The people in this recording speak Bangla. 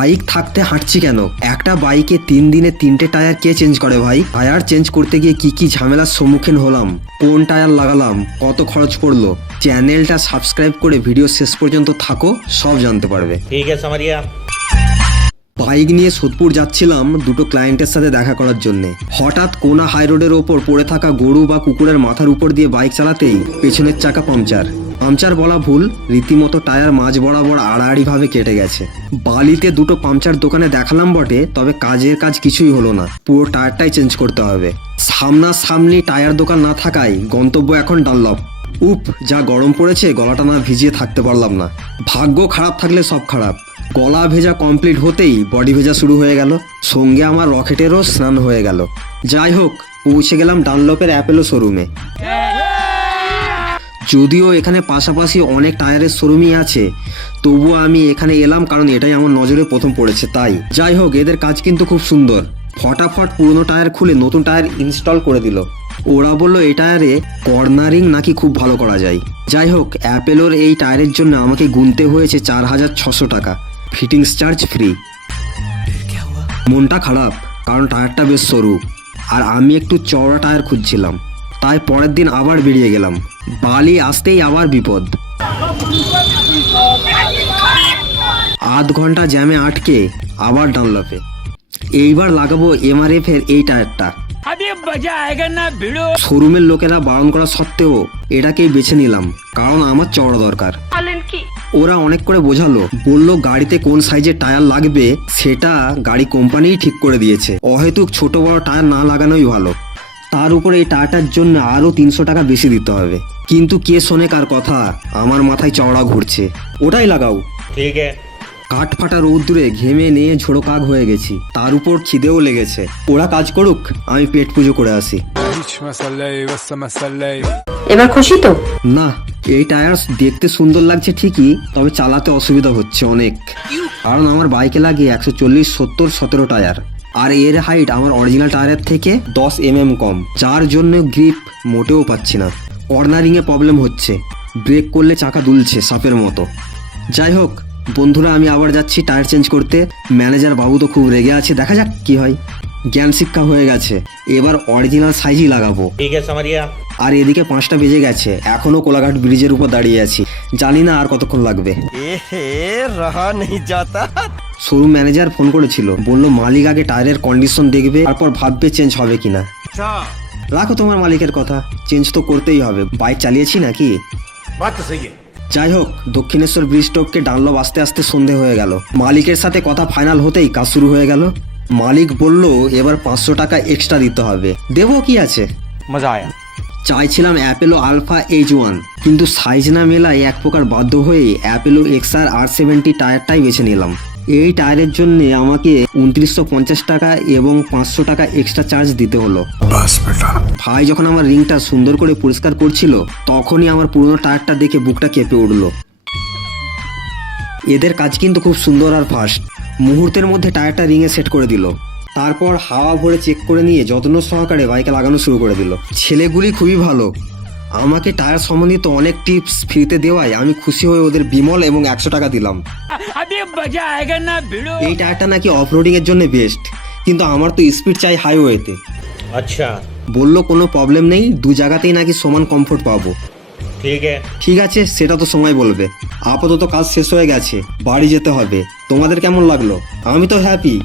বাইক থাকতে হাঁটছি কেন? একটা বাইকে তিন দিনে তিনটে টায়ার কে চেঞ্জ করে ভাই? টায়ার চেঞ্জ করতে গিয়ে কি কি ঝামেলার সম্মুখীন হলাম? কোন টায়ার লাগালাম? কত খরচ পড়ল? চ্যানেলটা সাবস্ক্রাইব করে ভিডিও শেষ পর্যন্ত থাকো সব জানতে পারবে। ঠিক আছে মারিয়া। বাইক নিয়ে সোদপুর যাচ্ছিলাম দুটো ক্লায়েন্টের সাথে দেখা করার জন্য। হঠাৎ কোনা হাইরোডের ওপর পড়ে থাকা গরু বা কুকুরের মাথার উপর দিয়ে বাইক চালাতেই পেছনের চাকা পাংচার পাংচার বলা ভুল, রীতিমতো টায়ার মাঝ বরাবর আড়াআড়ি ভাবে কেটে গেছে। বালিতে দুটো পাংচার দোকানে দেখালাম বটে, তবে কাজের কাজ কিছুই হলো না। পুরো টায়ারটাই চেঞ্জ করতে হবে। সামনাসামনি টায়ার দোকান না থাকায় গন্তব্য এখন ডানলপ। উপ যা গরম পড়েছে, গলাটা না ভিজিয়ে থাকতে পারলাম না। ভাগ্য খারাপ থাকলে সব খারাপ। গলা ভেজা কমপ্লিট হতেই বডি ভেজা শুরু হয়ে গেল। সঙ্গে আমার রকেটেরও স্নান হয়ে গেল। যাই হোক, পৌঁছে গেলাম ডানলপের অ্যাপেলো শোরুমে যদিও এখানে পাশাপাশি অনেক টায়ারের শোরুমই আছে, তবুও আমি এখানে এলাম কারণ এটাই আমার নজরে প্রথম পড়েছে, তাই। যাই হোক, এদের কাজ কিন্তু খুব সুন্দর। ফটাফট পুরনো টায়ার খুলে নতুন টায়ার ইনস্টল করে দিল। ওরা বলল, এই টায়ারে কর্নারিং নাকি খুব ভালো করা যায়। যাই হোক, অ্যাপেলোর এই টায়ারের জন্য আমাকে গুনতে হয়েছে চার হাজার ছশো টাকা। Fittings charge free. মনটা খারাপ, কারণ টায়ারটা বেশ সরু। আর আমি একটু চওড়া টায়ার খুঁজছিলাম। তাই পরের দিন আবার বেরিয়ে গেলাম। বালি আসতেই আবার বিপদ। আধ ঘণ্টা জ্যামে আটকে আবার ডানলপে। এইবার লাগাবো এমআরএফ এর এই টায়ারটা। শোরুমের লোকেরা বারণ করা সত্ত্বেও এটাকেই বেছে নিলাম কারণ আমার চওড়া দরকার। ওরা অনেক করে বোঝালো বলল গাড়িতে কোন সাইজের টায়ার লাগবে সেটা গাড়ি কোম্পানিই ঠিক করে দিয়েছে। অহেতুক ছোট বড় টায়ার না লাগানোই ভালো। তার উপরে এই টাটার জন্য আরও তিনশো টাকা বেশি দিতে হবে। কিন্তু কে শোনে কার কথা? আমার মাথায় চওড়া ঘুরছে। ওটাই লাগাও। ঠিক কাঠ ফাটা রৌদ্রে ঘেমে নিয়ে ঝোড়ো কাক হয়ে গেছি। তার উপর খিদেও লেগেছে। ওরা কাজ করুক আমি পেট পুজো করে আসি। এবার খুশি তো? না এই টায়ার দেখতে সুন্দর লাগছে ঠিকই তবে চালাতে অসুবিধা হচ্ছে অনেক। কারণ আমার বাইকে লাগে একশো চল্লিশ সত্তর সতেরো টায়ার। আর এর হাইট আমার অরিজিনাল টায়ারের থেকে দশ এম এম কম যার জন্য গ্রিপ মোটেও পাচ্ছি না। কর্নারিংয়ে প্রবলেম হচ্ছে। ব্রেক করলে চাকা দুলছে সাপের মতো। যাই হোক বন্ধুরা আমি আবার যাচ্ছি টায়ার চেঞ্জ করতে। ম্যানেজার বাবু তো খুব রেগে আছে দেখা যাক কি হয়। জ্ঞান শিক্ষা হয়ে গেছে। এবার অরিজিনাল সাইজই লাগাবো। ঠিক আছে আর এদিকে পাঁচটা বেজে গেছে। এখনও কোলাঘাট ব্রিজের উপর দাঁড়িয়ে আছি। জানি না আর কতক্ষণ লাগবে। এ রহা নেই যাতা শোরুম ম্যানেজার ফোন করেছিল। বলল মালিক আগে টায়ারের কন্ডিশন দেখবে তারপর ভাববে চেঞ্জ হবে কিনা। রাখো তোমার মালিকের কথা চেঞ্জ তো করতেই হবে। বাইক চালিয়েছি নাকি? যাই হোক দক্ষিণেশ্বর ব্রিজ টোপকে ডানলব আস্তে আস্তে সন্ধে হয়ে গেল। মালিকের সাথে কথা ফাইনাল হতেই কাজ শুরু হয়ে গেল। মালিক বলল এবার পাঁচশো টাকা এক্সট্রা দিতে হবে। দেবো কি আছে? মজা চাইছিলাম অ্যাপেলো আলফা এইচ ওয়ান কিন্তু সাইজ না মেলায় এক প্রকার বাধ্য হয়ে Apollo X R R seventy টায়ারটাই বেছে নিলাম। এই টায়ারের জন্য আমাকে উনত্রিশশো পঞ্চাশ টাকা এবং পাঁচশো টাকা এক্সট্রা চার্জ দিতে হলো। ভাই যখন আমার রিংটা সুন্দর করে পরিষ্কার করছিল তখনই আমার পুরনো টায়ারটা দেখে বুকটা কেঁপে উঠল। এদের কাজ কিন্তু খুব সুন্দর আর ফাস্ট মুহূর্তের মধ্যে টায়ারটা রিংয়ে সেট করে দিল। তারপর হাওয়া ভরে চেক করে নিয়ে যত্ন সহকারে বাইকে লাগানো শুরু করে দিল। ছেলেগুলি খুবই ভালো। আমাকে টায়ার সম্বন্ধিত অনেক টিপস ফ্রিতে দেওয়ায় আমি খুশি হয়ে ওদের বিমল এবং একশো টাকা দিলাম। এই টায়ারটা নাকি অফরোডিং এর জন্য বেস্ট কিন্তু আমার তো স্পিড চাই হাইওয়েতে আচ্ছা। বলল কোনো প্রবলেম নেই দু জায়গাতেই নাকি সমান কমফোর্ট পাবো। ঠিক আছে। সেটা তো সময় বলবে। আপাতত কাজ শেষ হয়ে গেছে বাড়ি যেতে হবে। তোমাদের কেমন লাগল? আমি তো হ্যাপি